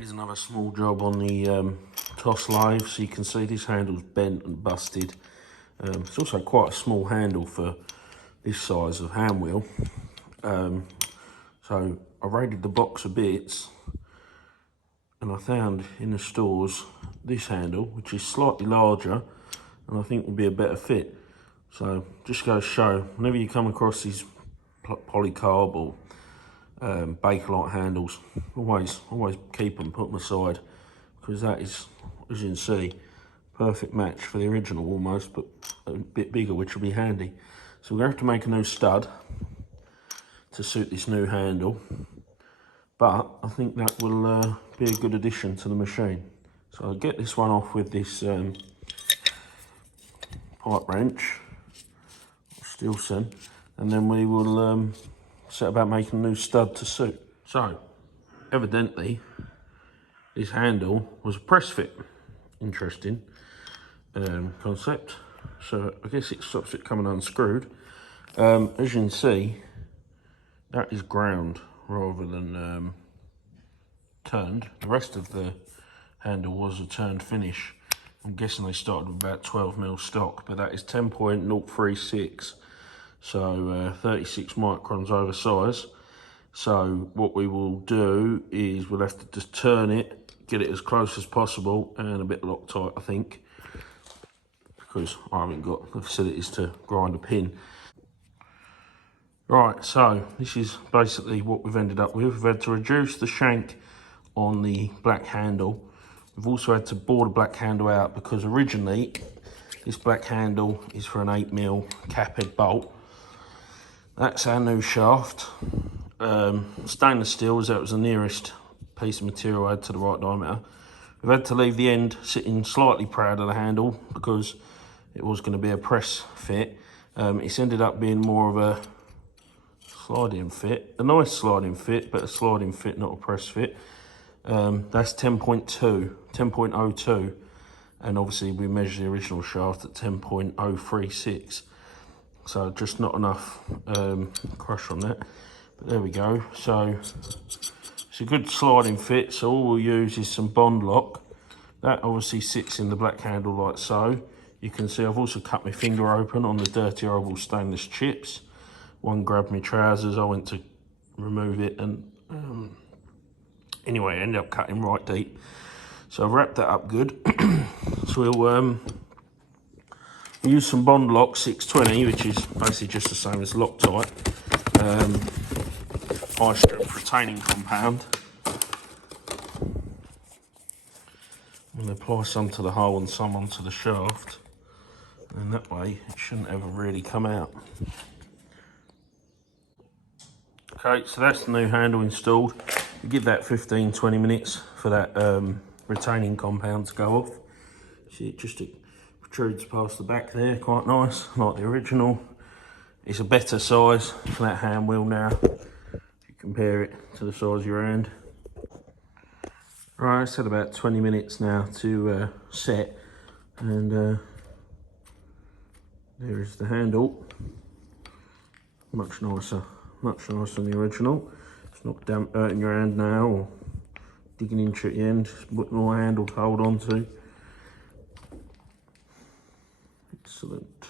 Here's another small job on the TOS lathe. So you can see this handle's bent and busted. It's also quite a small handle for this size of hand wheel. So I raided the box of bits and I found in the stores this handle, which is slightly larger and I think will be a better fit. So just goes to show, whenever you come across these polycarb or Bakelite handles, always keep them, put them aside, because that is, as you can see, perfect match for the original almost, but a bit bigger, which will be handy. So we're going to have to make a new stud to suit this new handle, but I think that will be a good addition to the machine. So I'll get this one off with this pipe wrench, Stilson, and then we will set about making a new stud to suit. So, evidently, this handle was a press fit. Interesting concept. So I guess it stops it coming unscrewed. As you can see, that is ground rather than turned. The rest of the handle was a turned finish. I'm guessing they started with about 12mm stock, but that is 10.036, so 36 microns oversize. So what we will do is we'll have to just turn it, get it as close as possible and a bit Loctite, I think, because I haven't got the facilities to grind a pin. Right, so this is basically what we've ended up with. We've had to reduce the shank on the black handle. We've also had to bore the black handle out because originally this black handle is for an 8mm cap head bolt. That's our new shaft. Stainless steel, as that was the nearest piece of material I had to the right diameter. We've had to leave the end sitting slightly proud of the handle because it was going to be a press fit. It's ended up being more of a sliding fit, a nice sliding fit, but a sliding fit, not a press fit. That's 10.02, and obviously we measured the original shaft at 10.036, so just not enough crush on that, but there we go. So it's a good sliding fit, so all we'll use is some Bond lock. That obviously sits in the black handle like so. You can see I've also cut my finger open on the dirty horrible stainless chips. One grabbed my trousers, I went to remove it, and anyway, I ended up cutting right deep. So I've wrapped that up good. So we'll use some Bond lock 620, which is basically just the same as Loctite. High strength retaining compound. I'm going to apply some to the hole and some onto the shaft, and that way it shouldn't ever really come out. Okay, so that's the new handle installed. You give that 15-20 minutes for that retaining compound to go off. See, it just protrudes past the back there, quite nice, like the original. It's a better size for that hand wheel now, if you compare it to the size of your hand. Right, it's had about 20 minutes now to set, and there is the handle. Much nicer than the original. It's not damp hurting your hand now or digging into at the end. It's a bit more handle to hold on to. Excellent.